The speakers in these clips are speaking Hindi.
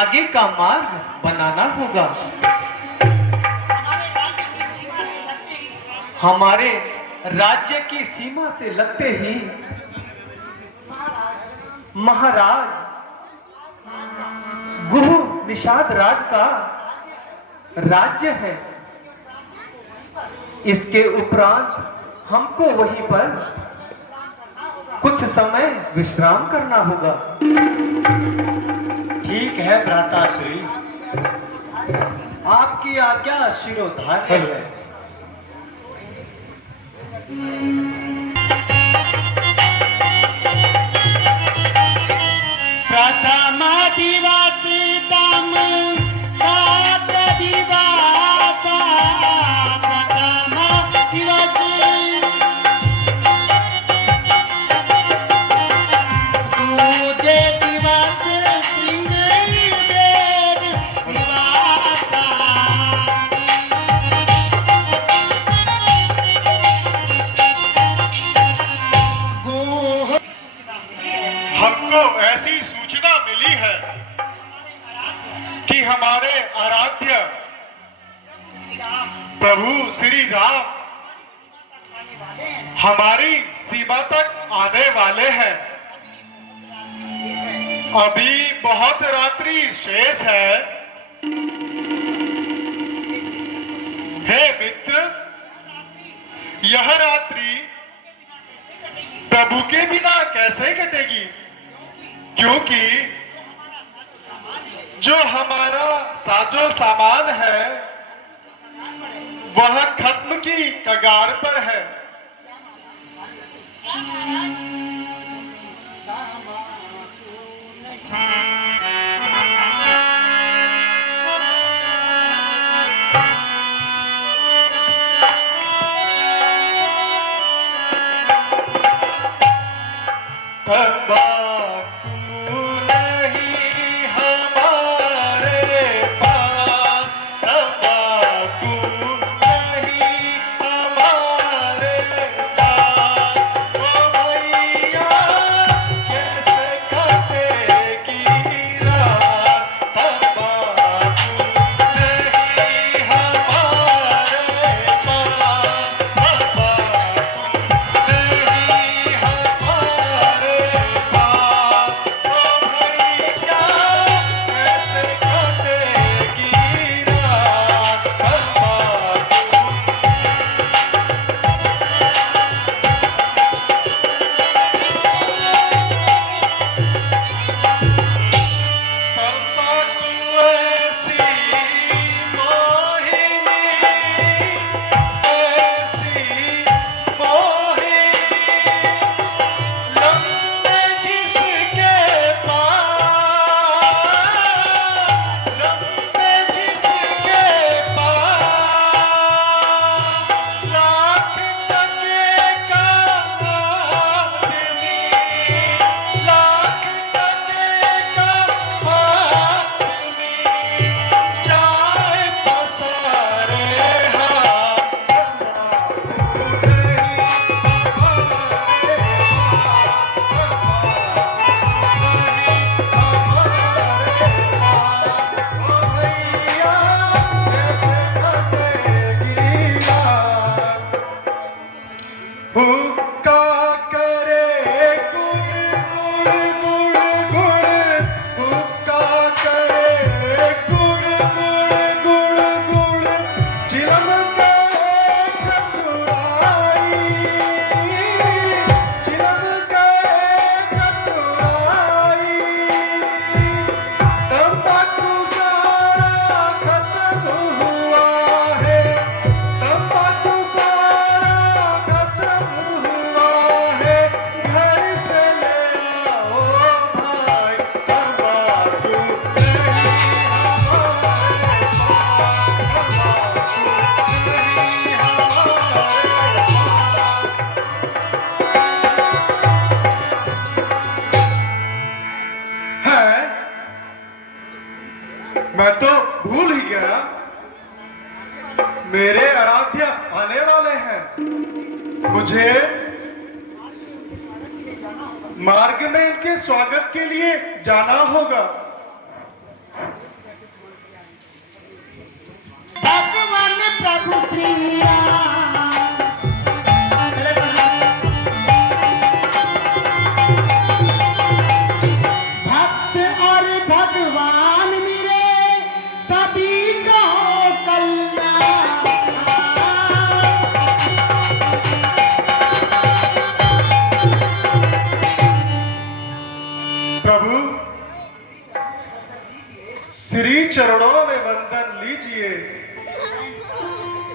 आगे का मार्ग बनाना होगा। हमारे राज्य की सीमा से लगते ही महाराज गुरु निषाद राज का राज्य है। इसके उपरांत हमको वहीं पर कुछ समय विश्राम करना होगा। ठीक है भ्राताश्री, आपकी आज्ञा शिरोधार्य है। प्रथम दिवस तम सात दिवस, प्रथम दिवस दूजे दिवस सिंह देव निवास। हमको ऐसी सूचना मिली है कि हमारे आराध्य प्रभु श्री राम हमारी सीमा तक आने वाले हैं। अभी बहुत रात्रि शेष है। हे मित्र, यह रात्रि प्रभु के बिना कैसे कटेगी? क्योंकि जो हमारा साजो सामान है वह खत्म की कगार पर है। तंबाकू नहीं हमारे पास, तंबाकू नहीं हमारे पास। ओ भैया कैसे कटेगी रात, तंबाकू नहीं हमारे पास, तंबाकू नहीं हमारे पास। ओ भैया कैसे कटेगी रात, तंबाकू तंबाकू ऐसी मोहिनी, ऐसी मोहिनी, लम्बे जिसके पास, लम्बे जिसके पास, लाख टके का आदमी, लाख टके का आदमी, जाए पसारे हाथ, तंबाकू नहीं हमारे हुक्का करे गुड़ गुड़ गुड़ गुड़, हुक्का करे गुड़ गुड़ गुड़ गुड़, चिलम करे चतुराई, चिलम करे चतुराई। तंबाकू सारा खत्म हुआ है, तंबाकू सारा खत्म हुआ है। घर से ले आओ भाई, तंबाकू नहीं हमारे पास, तंबाकू नहीं हमारे पास। है, मैं तो भूल ही गया, मेरे आराध्य आने वाले हैं। मुझे मार्ग में इनके स्वागत के लिए जाना होगा। प्रभु श्री राम। चले प्रभु। भक्त और भगवान मेरे सभी को कल्याण। प्रभु श्री चरणों में वंदन लीजिए।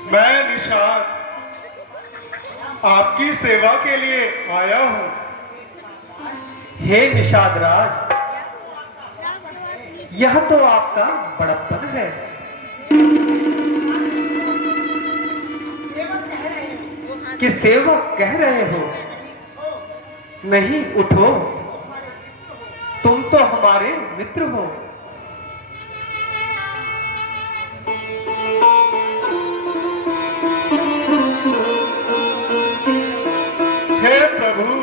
मैं निषाद आपकी सेवा के लिए आया हूं। हे निषाद राज, यह तो आपका बड़प्पन है। कि सेवक कह रहे हो, नहीं उठो, तुम तो हमारे मित्र हो। हे प्रभु,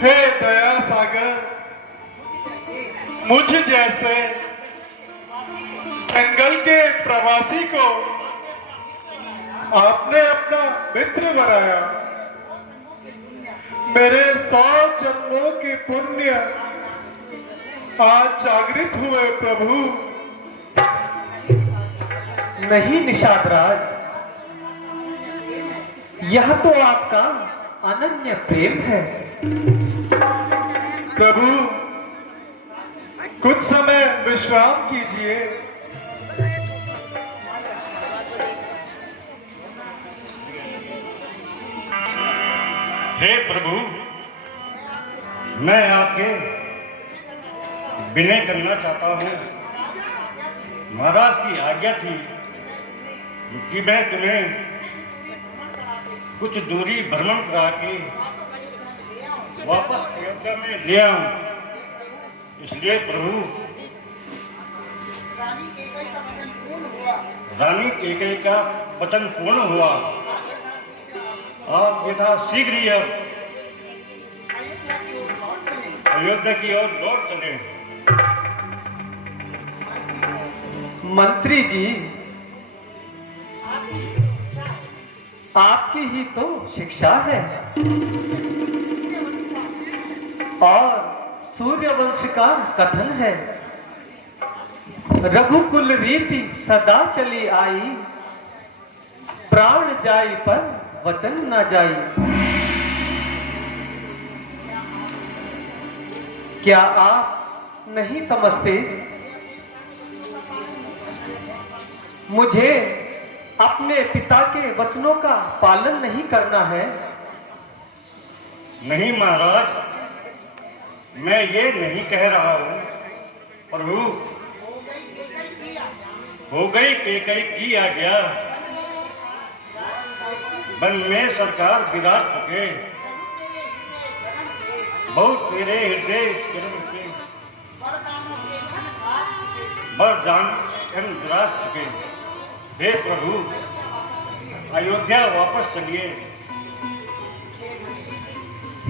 हे दया सागर, मुझ जैसे जंगल के प्रवासी को आपने अपना मित्र बनाया। मेरे 100 जन्मों के पुण्य आज जागृत हुए प्रभु। नहीं निषाद राज, यह तो आपका अनन्य प्रेम है। प्रभु कुछ समय विश्राम कीजिए। हे प्रभु, मैं आपके विनय करना चाहता हूँ। महाराज की आज्ञा थी कि मैं तुम्हें कुछ दूरी भ्रमण करा के वापस अयोध्या में ले आऊं। इसलिए प्रभु, रानी केकई का वचन पूर्ण हुआ। आप यथा शीघ्र ही अब अयोध्या की ओर लौट चले। मंत्री जी, आपकी ही तो शिक्षा है और सूर्यवंश का कथन है, रघुकुल रीति सदा चली आई, प्राण जाई पर वचन न जाई। क्या आप नहीं समझते? मुझे अपने पिता के वचनों का पालन नहीं करना है। नहीं महाराज, मैं ये नहीं कह रहा हूँ। प्रभु, हो गई केकई की आज्ञा, वन में सरकार विराज चुके। बहुत तेरे हृदय किरण के बर जान विराज चुके। हे प्रभु, अयोध्या वापस चलिए।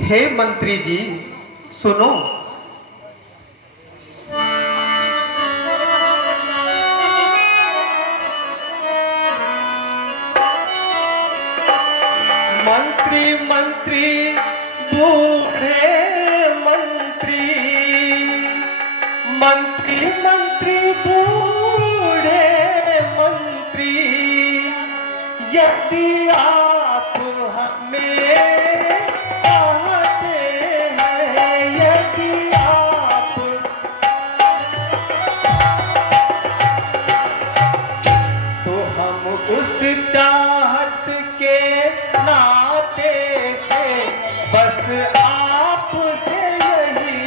हे मंत्री जी, सुनो। मंत्री मंत्री बूढ़े मंत्री, मंत्री मंत्री बूढ़े मंत्री, यदि आप हमें चाहते हैं, यदि आप तो हम उस चाहत के नाते से बस आपसे यही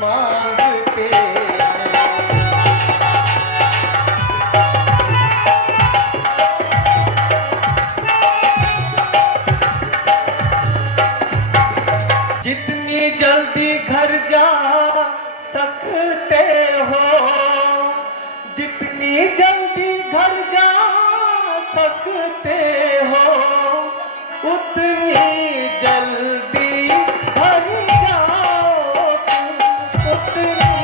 मांगते हैं। जितनी जल्दी घर जा सकते हो, जितनी जल्दी घर जा सकते हो, उतनी जल्दी घर जाओ तुम, उतनी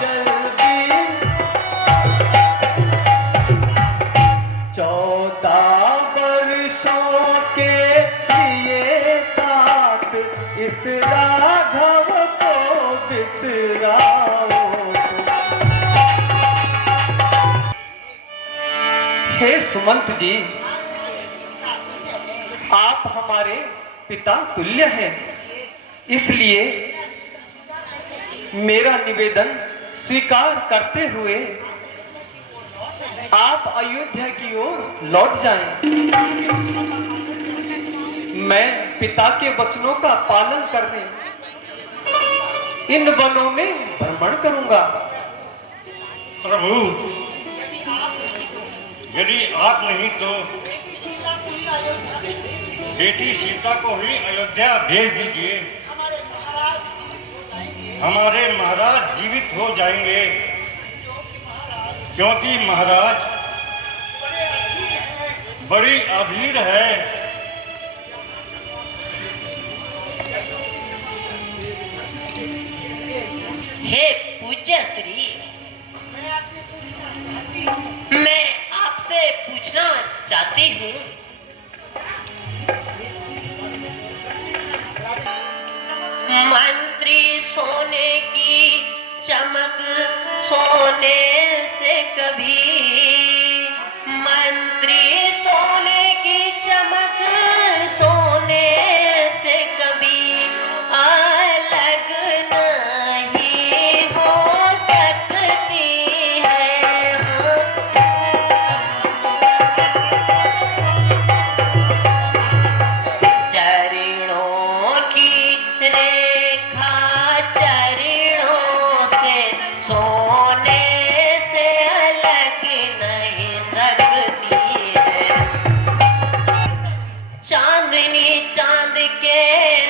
जल्दी। 14 बिसराओ। हे सुमंत जी, आप हमारे पिता तुल्य हैं, इसलिए मेरा निवेदन स्वीकार करते हुए आप अयोध्या की ओर लौट जाएं। मैं पिता के वचनों का पालन करने इन वनों में भ्रमण करूंगा। प्रभु, यदि आप नहीं तो बेटी सीता को ही अयोध्या भेज दीजिए। हमारे महाराज जीवित हो जाएंगे, क्योंकि महाराज बड़ी अधीर है। हे पूज्य श्री, मैं आपसे पूछना चाहती हूँ, मंत्री सोने की चमक सोने से कभी, मंत्री सोने की चमक सोने से कभी अलग नहीं हो सकती है। चरणों की रेखा चरणों से सोने से अलग नहीं सकती है। चांदनी चांद के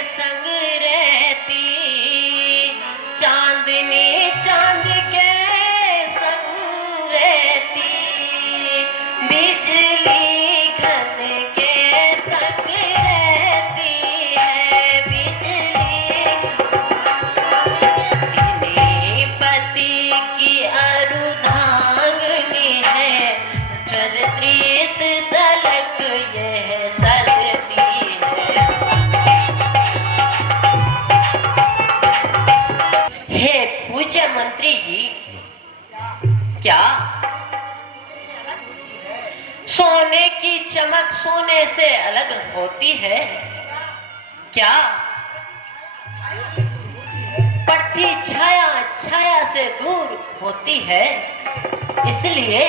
संग रहती, चांदनी चांद के संग रहती, बिजली घन के संग रहती है। बिजली इन्हीं पति की अरुधांगिनी है, चरित्रित तलक यह चलती है। हे पूज्य मंत्री जी, क्या सोने की चमक सोने से अलग होती है? क्या पड़ती छाया छाया से दूर होती है? इसलिए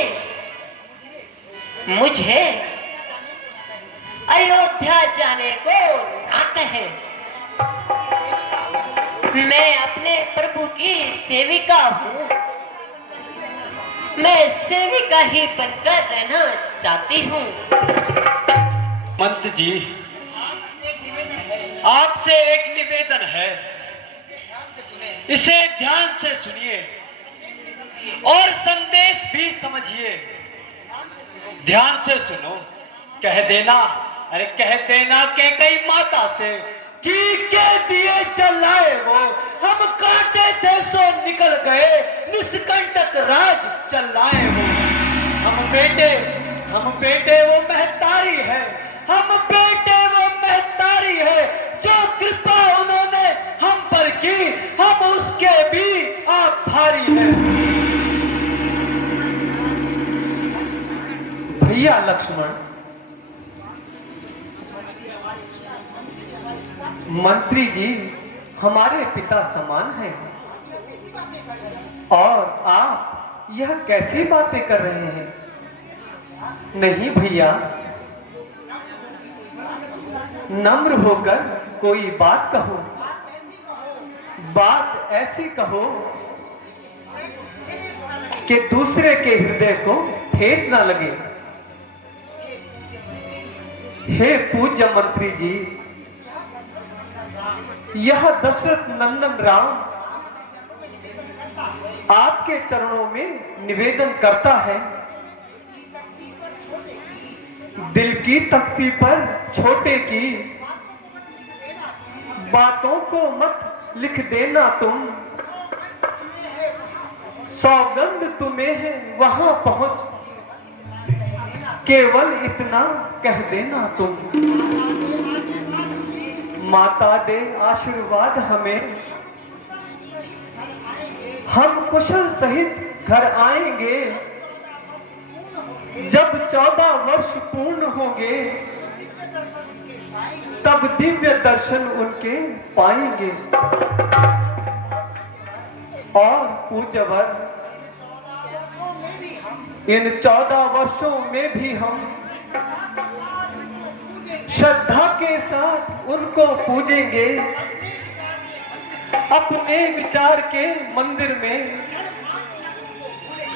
मुझे अयोध्या जाने को ना कहें। मैं अपने प्रभु की सेविका हूँ, मैं सेविका ही बनकर रहना चाहती हूँ। मंत जी, आपसे एक निवेदन है, इसे ध्यान से सुनिए और संदेश भी समझिए। ध्यान से सुनो। कह देना, अरे कह देना के कई माता से कि के दिए चलाए वो, हम काटे थे सो निकल गए, निष्कंटक राज चलाए वो। हम बेटे वो महतारी है, हम बेटे वो महतारी है, जो कृपा उन्होंने हम पर की, हम उसके भी आभारी हैं। भैया लक्ष्मण, मंत्री जी हमारे पिता समान हैं, और आप यह कैसी बातें कर रहे हैं? नहीं भैया, नम्र होकर कोई बात कहो, बात ऐसी कहो कि दूसरे के हृदय को ठेस ना लगे। हे पूज्य मंत्री जी, यह दशरथ नंदन राम आपके चरणों में निवेदन करता है, दिल की तख्ती पर छोटे की बातों को मत लिख देना तुम, सौगंध तुम्हें है वहां पहुंच, केवल इतना कह देना तुम। माता दे आशीर्वाद हमें, हम कुशल सहित घर आएंगे जब 14 वर्ष पूर्ण होंगे, तब दिव्य दर्शन उनके पाएंगे। और पूज्यवर, इन 14 वर्षों में भी हम श्रद्धा के साथ उनको पूजेंगे, अपने विचार के मंदिर में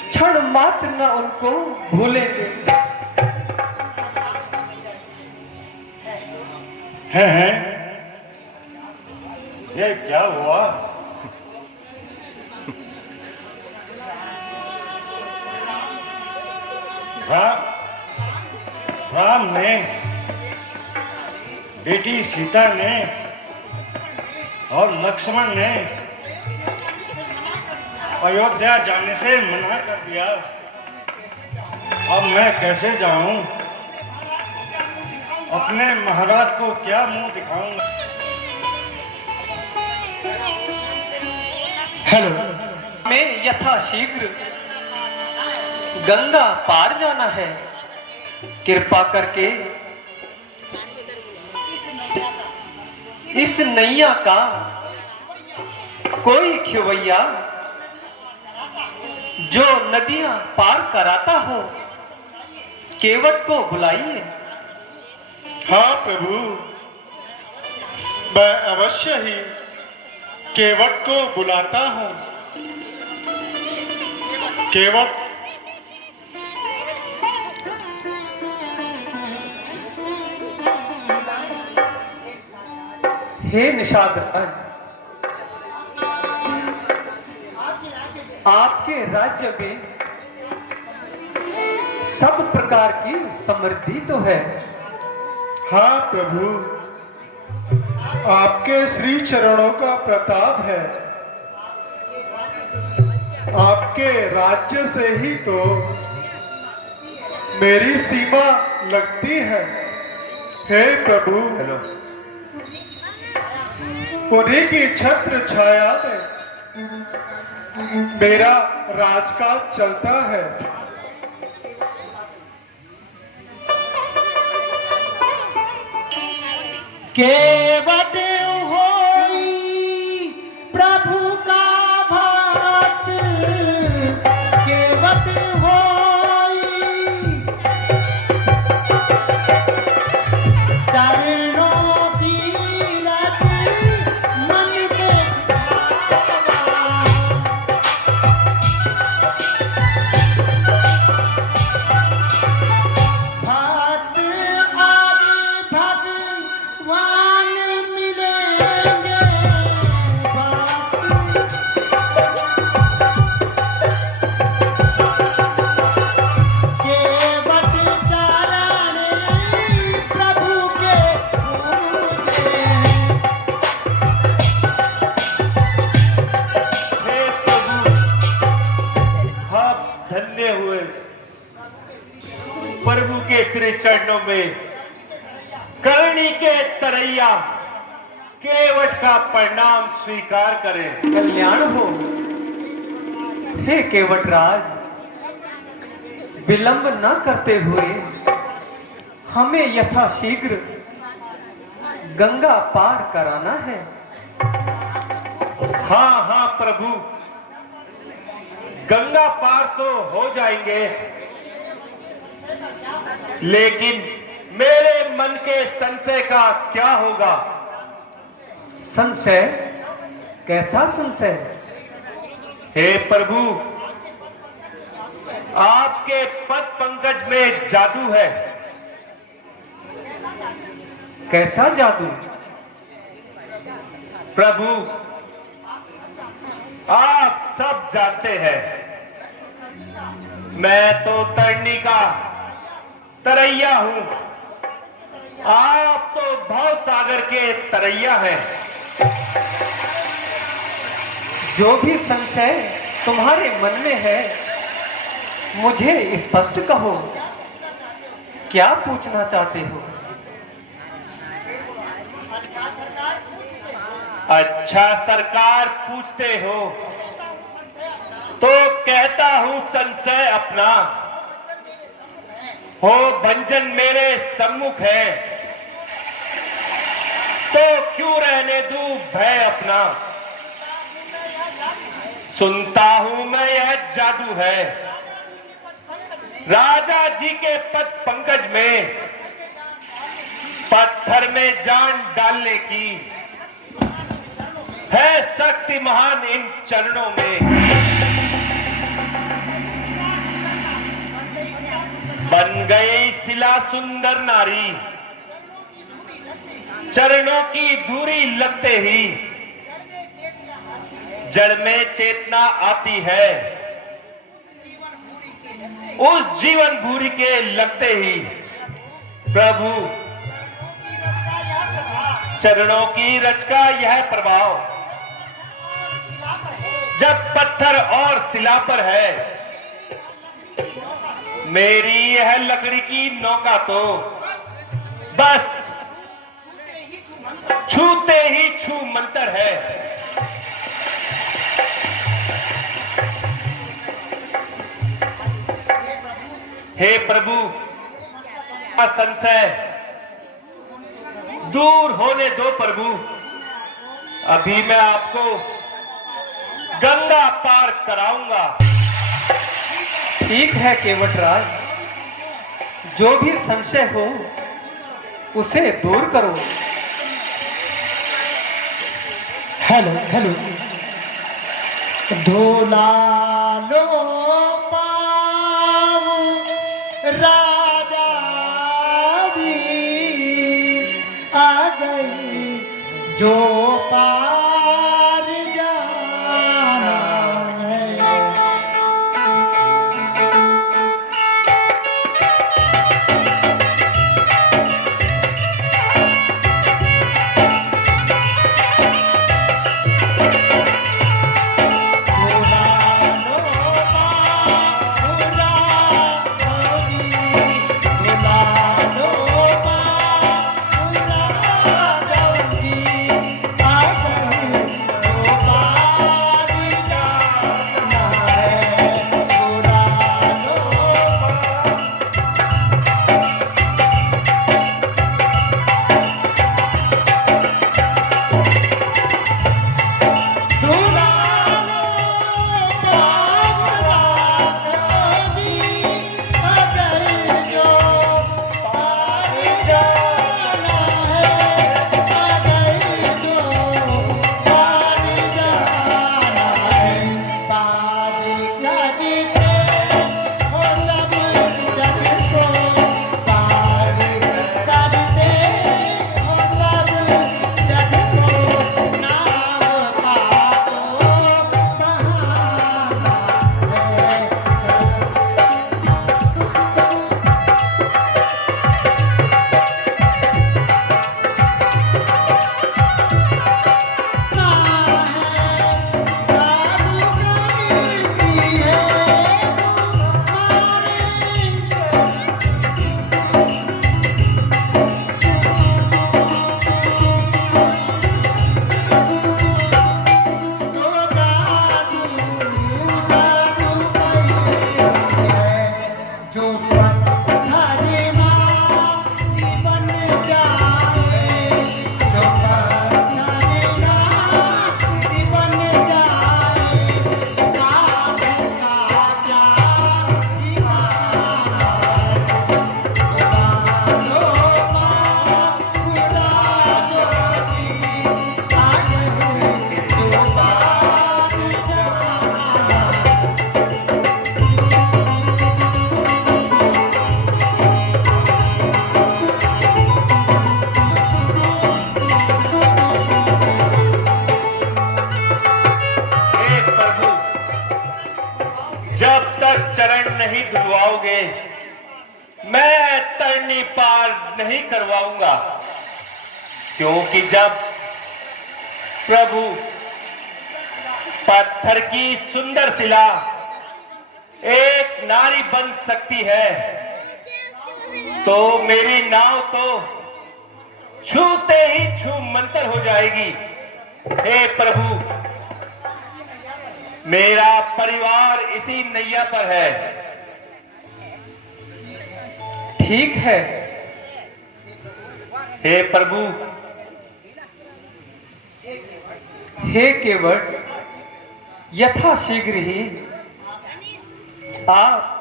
क्षण मात्र न उनको भूलेंगे। हैं? ये क्या हुआ? राम ने, बेटी सीता ने और लक्ष्मण ने अयोध्या जाने से मना कर दिया। अब मैं कैसे जाऊं? अपने महाराज को क्या मुंह दिखाऊंगा? हेलो, हमें यथाशीघ्र गंगा पार जाना है। कृपा करके इस नैया का कोई खिवैया जो नदियां पार कराता हो, केवट को बुलाइए। हाँ प्रभु, मैं अवश्य ही केवट को बुलाता हूँ। केवट, हे निषाद राज, आपके राज्य में सब प्रकार की समृद्धि तो है। हाँ प्रभु, आपके श्री चरणों का प्रताप है। आपके राज्य से ही तो मेरी सीमा लगती है। हे प्रभु, उन्हीं की छत्र छाया में मेरा राजकाज चलता है। केवट होई प्रभु का भक्त, केवट होई चरणों की रत मन में भक्त आदि भगवान मिलेंगे। केवट चरण प्रभु के पूजे। हे प्रभु, आप धन्य हुए। प्रभु के श्री चरणों में करणी के तरैया केवट का प्रणाम स्वीकार करें। कल्याण हो। हे केवट राज, विलंब न करते हुए हमें यथाशीघ्र गंगा पार कराना है। हाँ हाँ प्रभु, गंगा पार तो हो जाएंगे, लेकिन मेरे मन के संशय का क्या होगा? संशय? कैसा संशय? हे प्रभु, आपके पद पंकज में जादू है। कैसा जादू? प्रभु, आप सब जानते हैं, मैं तो तरनी का तरैया हूं, आप तो भव सागर के तरैया हैं। जो भी संशय तुम्हारे मन में है, मुझे स्पष्ट कहो। क्या पूछना चाहते हो? अच्छा सरकार पूछते हो, तो कहता हूं संशय अपना, हो भंजन मेरे सम्मुख है, तो क्यों रहने दूं भय अपना। सुनता हूं मैं यह जादू है, राजा जी के पद पंकज में पत्थर में जान डालने की है शक्ति महान इन चरणों में। बन गई शिला सुंदर नारी, चरणों की दूरी लगते ही जड़ में चेतना आती है, उस जीवन भूरी के लगते ही प्रभु चरणों की रच का यह प्रभाव जब पत्थर और शिला पर है। मेरी यह लकड़ी की नौका तो बस छूते ही छू मंतर है। हे प्रभु, संशय दूर होने दो प्रभु। अभी मैं आपको गंगा पार कराऊंगा। ठीक है केवटराज, जो भी संशय हो उसे दूर करो। हेलो हेलो धोला लो पाँव राजा जी आ गई, जो पार जाना है। नहीं धुलवाओगे मैं तरनी पार नहीं करवाऊंगा, क्योंकि जब प्रभु पत्थर की सुंदर शिला एक नारी बन सकती है तो मेरी नाव तो छूते ही छू मंतर हो जाएगी। हे प्रभु, मेरा परिवार इसी नैया पर है। ठीक है। हे प्रभु, हे केवट, यथाशीघ्र ही आप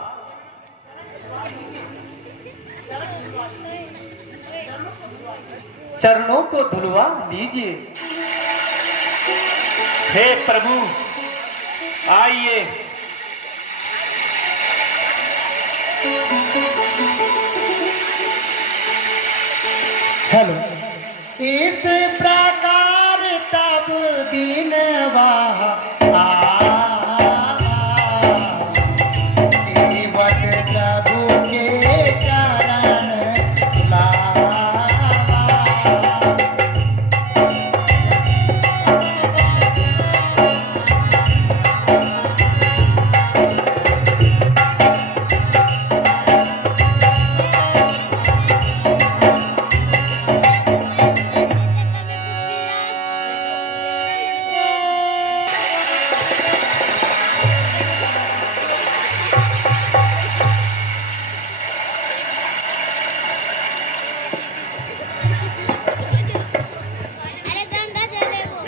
चरणों को धुलवा लीजिए। हे प्रभु, आइए। हेलो। इस प्रकार तब दिनवा केवट प्रभु के चरण लावा। अरे गंगा जल है वो,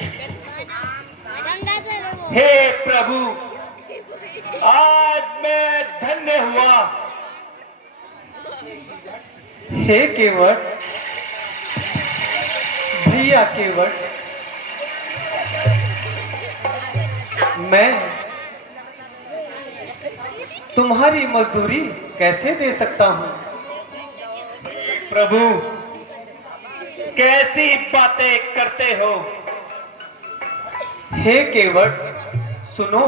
गंगा जल है वो। हे प्रभु, आज मैं धन्य हुआ। हे केवट, भैया केवट, मैं तुम्हारी मजदूरी कैसे दे सकता हूं? प्रभु, कैसी बातें करते हो? हे केवट, सुनो।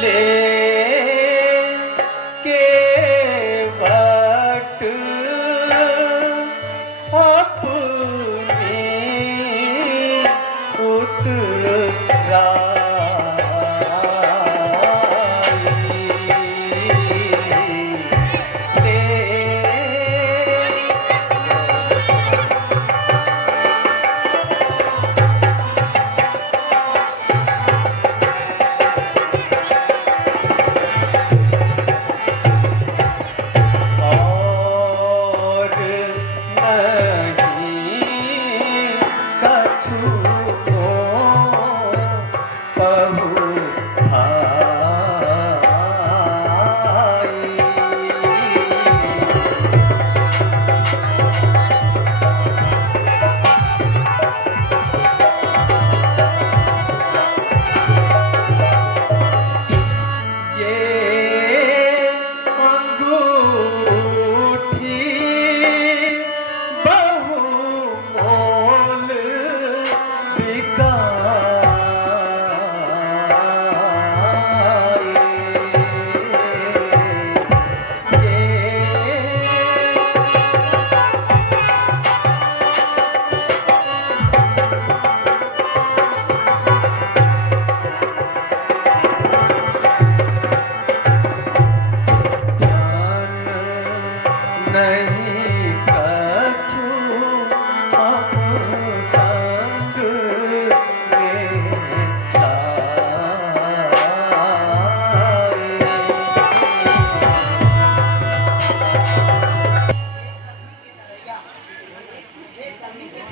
ले केवट अपनी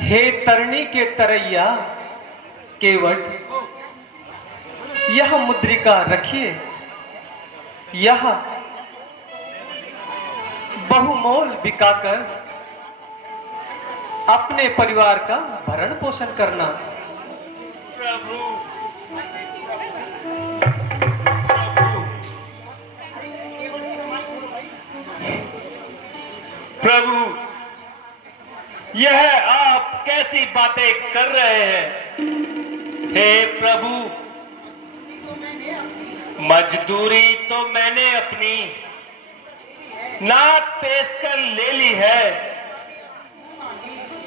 हे तरणी के तरैया केवट, यह मुद्रिका रखिए। यह बहुमोल बिकाकर अपने परिवार का भरण पोषण करना। प्रभु, यह आप कैसी बातें कर रहे हैं? हे प्रभु, मजदूरी तो मैंने अपनी नाक पेश कर ले ली है,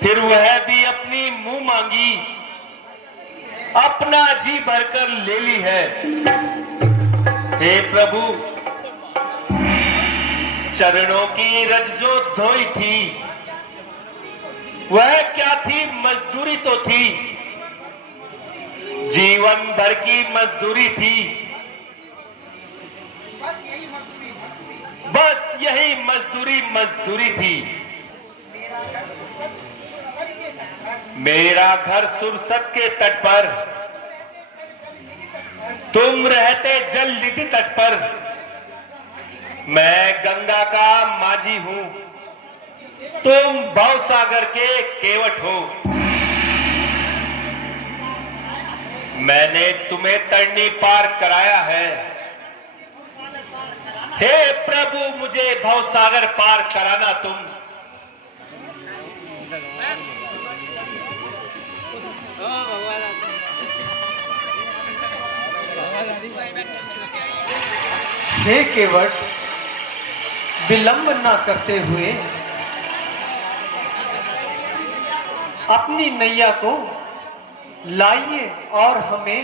फिर वह भी अपनी मुंह मांगी अपना जी भरकर ले ली है। हे प्रभु, चरणों की रज जो धोई थी वह क्या थी? मजदूरी तो थी, जीवन भर की मजदूरी थी। बस यही मजदूरी थी। मेरा घर सुरसत के तट पर, तुम रहते जल निधि तट पर। मैं गंगा का माझी हूं, तुम भवसागर के केवट हो। मैंने तुम्हें तरनी पार कराया है, हे प्रभु मुझे भवसागर पार कराना तुम। हे केवट, विलंब न करते हुए अपनी नैया को लाइए और हमें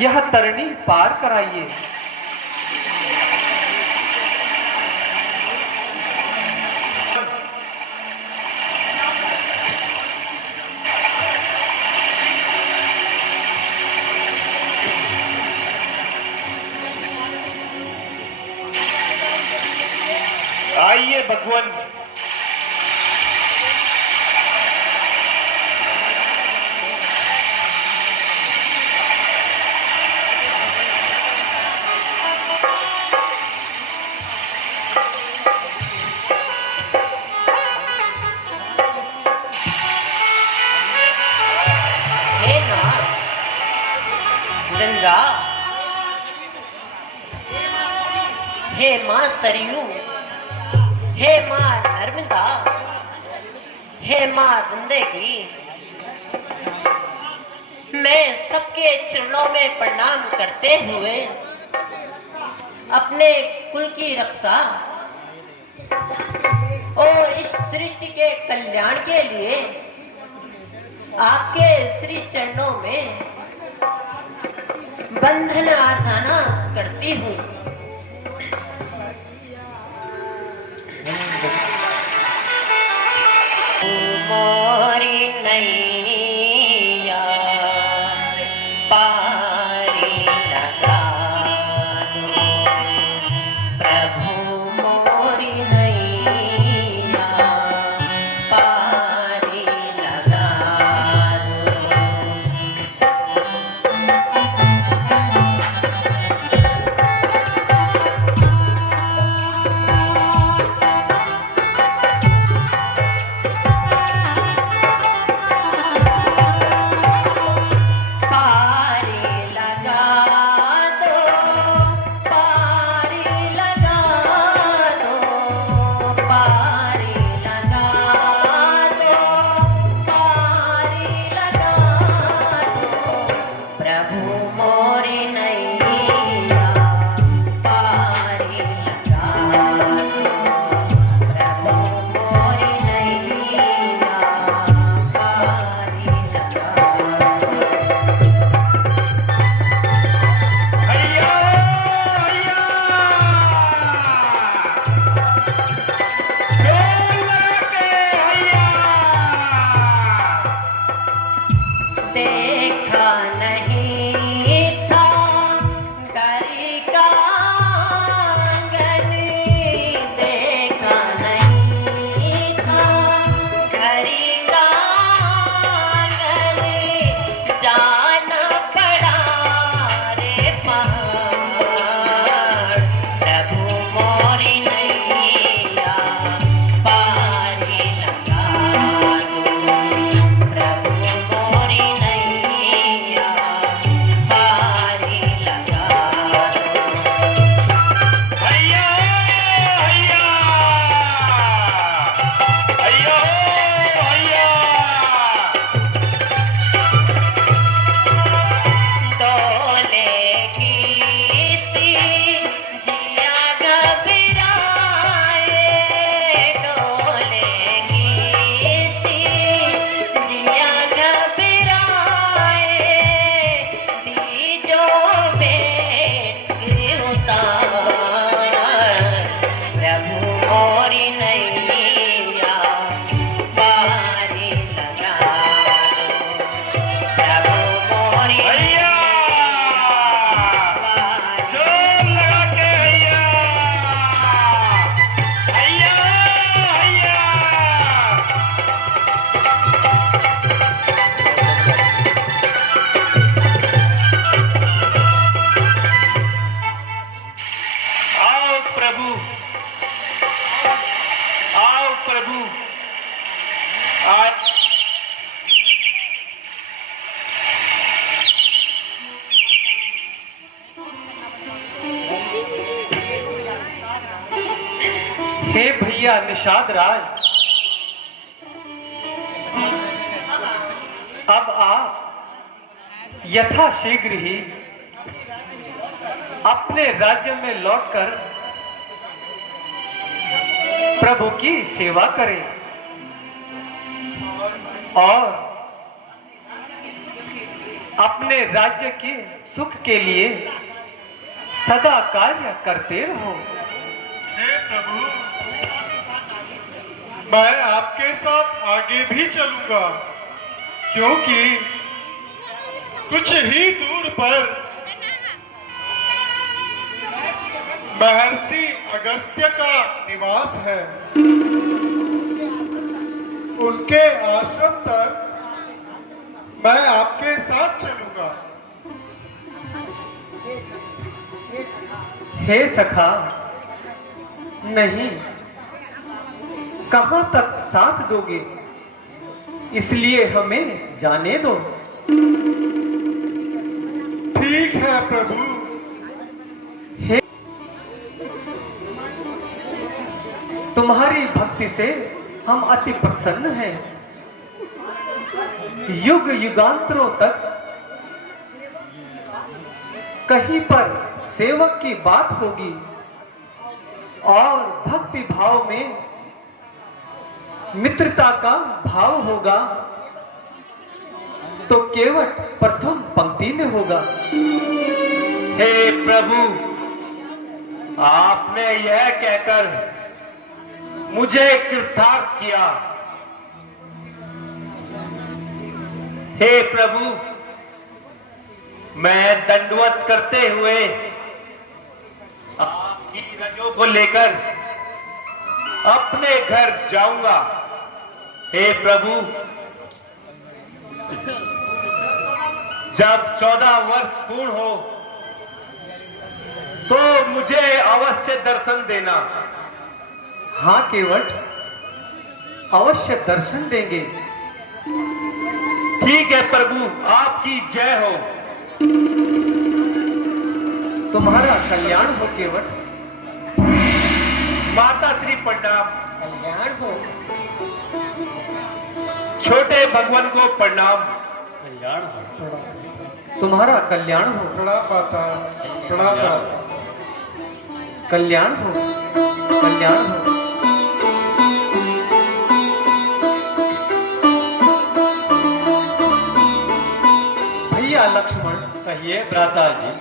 यह तरनी पार कराइए। आइए भगवान। हे माँ गंगा, हे माँ सरयू, हे माँ नर्मदा, हे माँ जिंदगी, मैं सबके चरणों में प्रणाम करते हुए अपने कुल की रक्षा और इस सृष्टि के कल्याण के लिए आपके श्री चरणों में बंधन आराधना करती हूँ। मोरी नैया पारी लगा दो, प्रभु मोरी नैया पारी लगा दो। निषाद राज, अब आप यथाशीघ्र ही अपने राज्य में लौटकर प्रभु की सेवा करें और अपने राज्य के सुख के लिए सदा कार्य करते रहो। हे प्रभु, मैं आपके साथ आगे भी चलूंगा, क्योंकि कुछ ही दूर पर महर्षि अगस्त्य का निवास है। उनके आश्रम तक मैं आपके साथ चलूंगा। हे सखा, नहीं, कहां तक साथ दोगे? इसलिए हमें जाने दो। ठीक है प्रभु। हे, तुम्हारी भक्ति से हम अति प्रसन्न हैं। युग युगांतरों तक कहीं पर सेवक की बात होगी और भक्ति भाव में मित्रता का भाव होगा तो केवल प्रथम पंक्ति में होगा। हे प्रभु, आपने यह कहकर मुझे कृतार्थ किया। हे प्रभु, मैं दंडवत करते हुए आपकी रजों को लेकर अपने घर जाऊंगा। हे प्रभु, जब 14 वर्ष पूर्ण हो तो मुझे अवश्य दर्शन देना। हाँ केवट, अवश्य दर्शन देंगे। ठीक है प्रभु, आपकी जय हो। तुम्हारा कल्याण हो केवट। माता श्री प्रणाम। कल्याण हो। छोटे भगवान को प्रणाम। कल्याण हो। तुम्हारा कल्याण हो। प्रणाम माता, प्रणाम माता। कल्याण हो, कल्याण हो। भैया लक्ष्मण, कहिए भ्राता जी।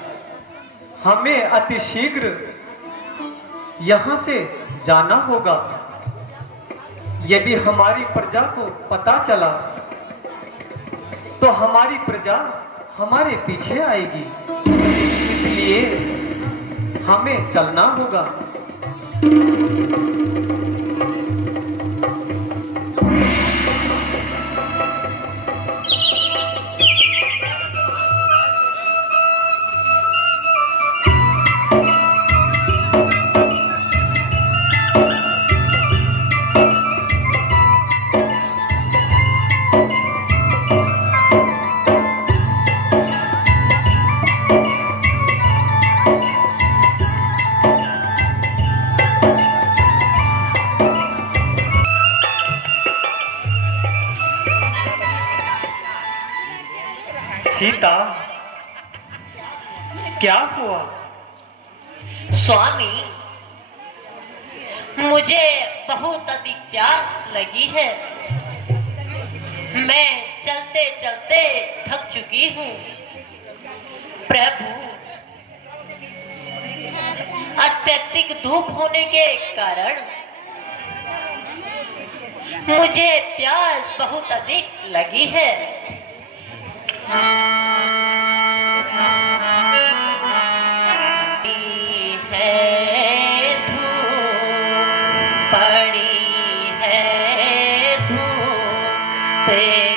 हमें अति शीघ्र यहां से जाना होगा। यदि हमारी प्रजा को पता चला तो हमारी प्रजा हमारे पीछे आएगी, इसलिए हमें चलना होगा। सीता, क्या हुआ? स्वामी, मुझे बहुत अधिक प्यास लगी है। मैं चलते चलते थक चुकी हूँ। प्रभु, अत्यधिक धूप होने के कारण मुझे प्यास बहुत अधिक लगी है।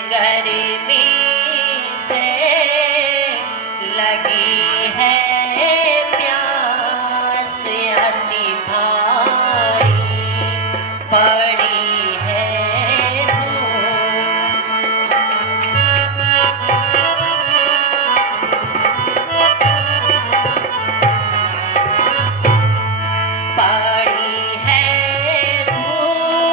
गर्मी से लगी है प्यास, अति भारी पड़ी है पड़ी है धूप।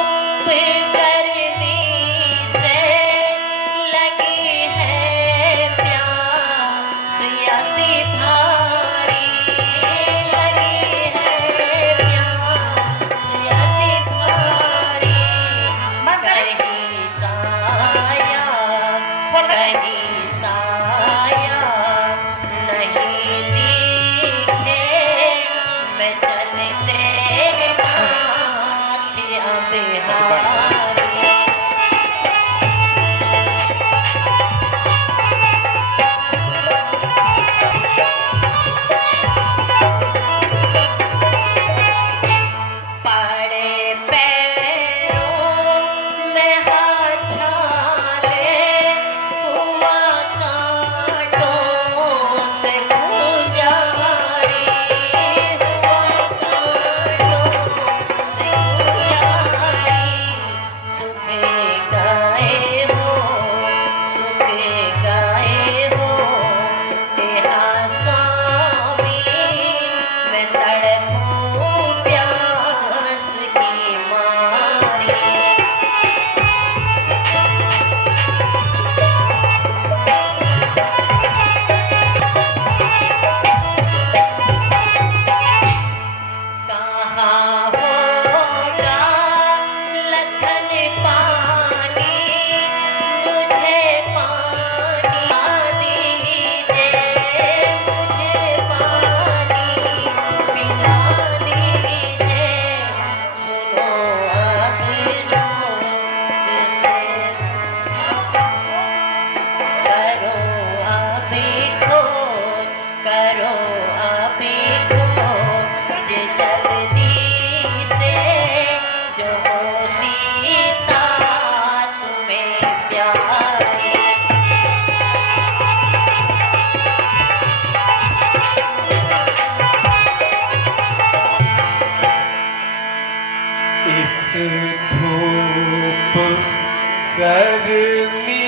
गर्मी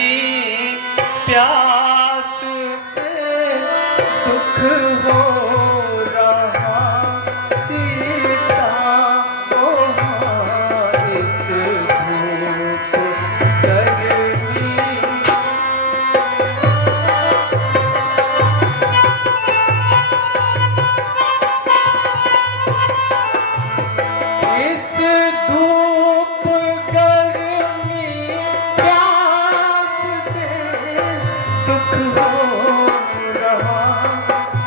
प्यास से दुख हो रहा सीता को इस धूप गर्मी इस धूप गर्मी प्यास से दुख हो रहा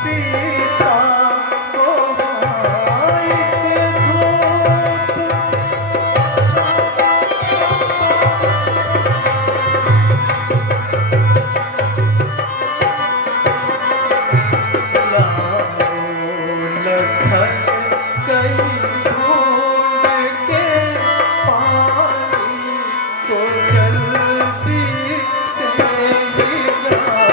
सीता को इस धूप लखन कई ढूंढ के पानी को जल्दी से भिगाना।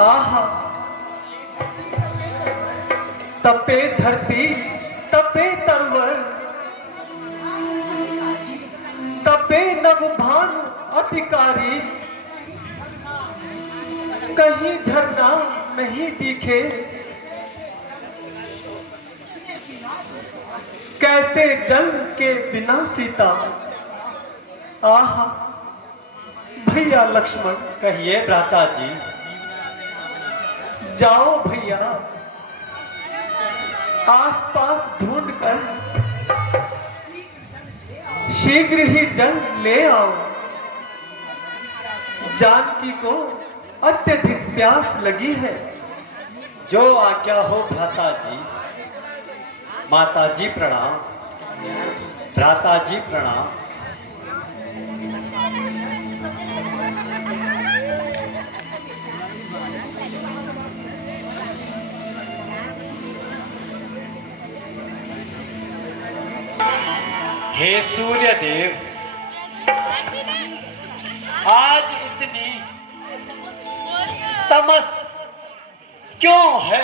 आहा तपे धरती तपे तरवर तपे नवभानु अधिकारी कहीं झरना नहीं दिखे कैसे जल के बिना सीता। आहा भैया लक्ष्मण कहिए भ्राता जी। जाओ भैया आसपास ढूंढ कर शीघ्र ही जल ले आओ। जानकी को अत्यधिक प्यास लगी है। जो आज्ञा हो भ्राता जी। माता जी प्रणाम, भ्राता जी प्रणाम। हे सूर्य देव, आज इतनी तमस क्यों है?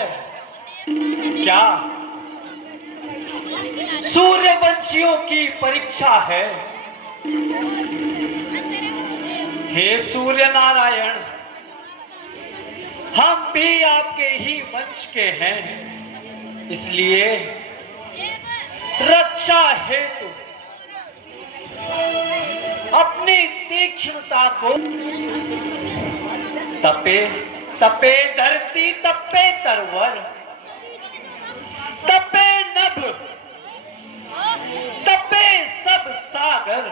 क्या सूर्यवंशियों की परीक्षा है? हे सूर्य नारायण, हम भी आपके ही वंश के हैं, इसलिए रक्षा हेतु अपनी तीक्ष्णता को तपे तपे धरती तपे तरवर तपे नभ तपे सब सागर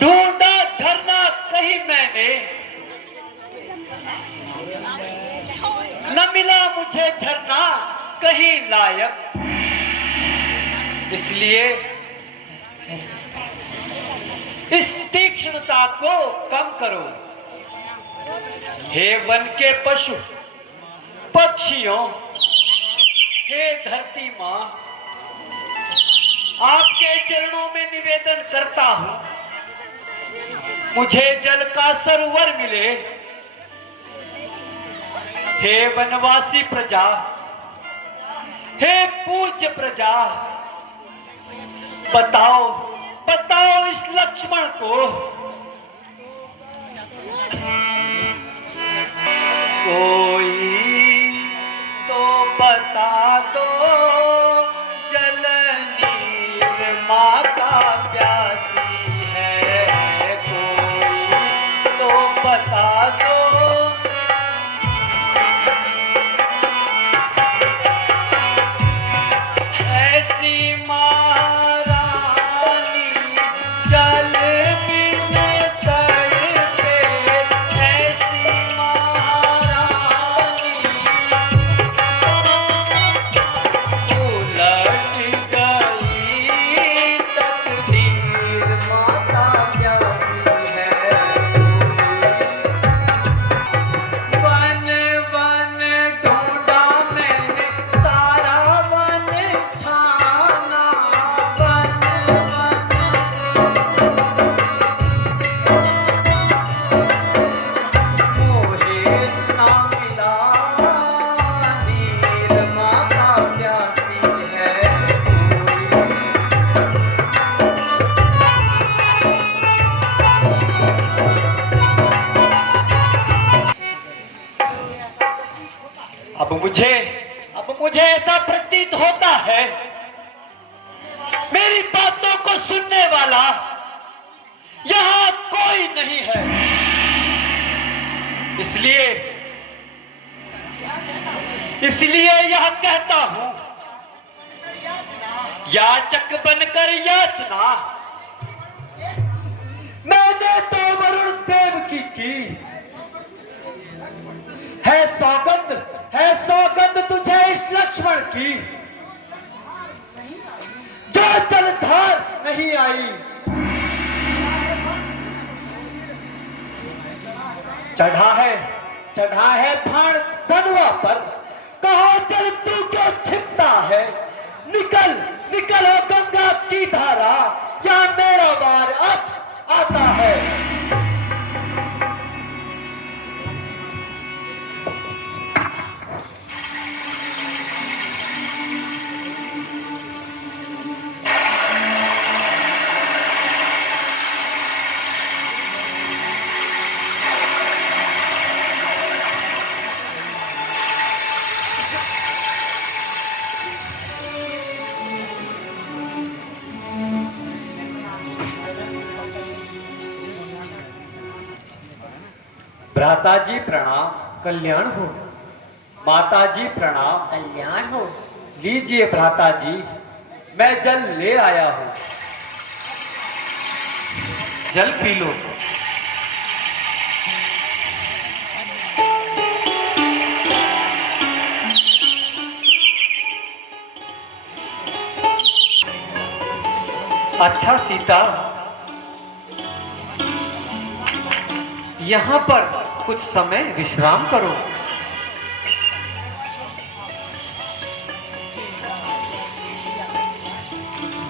ढूंढा झरना कहीं मैंने न मिला मुझे झरना कहीं लायक, इसलिए इस तीक्ष्णता को कम करो। हे वन के पशु पक्षियों, हे धरती मां, आपके चरणों में निवेदन करता हूं, मुझे जल का सरोवर मिले। हे वनवासी प्रजा, हे पूज्य प्रजा, बताओ बताओ इस लक्ष्मण को कोई तो बता दो, जल नीर माता प्यासी है, कोई तो बता दो। ऐसी महारानी जल बिन तड़पे, ऐसी महारानी अब मुझे ऐसा प्रतीत होता है मेरी बातों को सुनने वाला यहां कोई नहीं है। इसलिए यह कहता हूं, याचक बनकर याचना मैंने तो वरुण देव की है सौगंध तुझे इस लक्ष्मण की, जो जलधार नहीं आई। चढ़ा है भाण धनुआ पर, कहो जल तू क्यों छिपता है। निकल ओ गंगा की धारा, या मेरा वार अब आता है। भ्राता जी प्रणाम। कल्याण हो। माता जी प्रणाम। कल्याण हो। लीजिए भ्राता जी, मैं जल ले आया हूं। जल पी लो। अच्छा सीता, यहाँ पर कुछ समय विश्राम करो।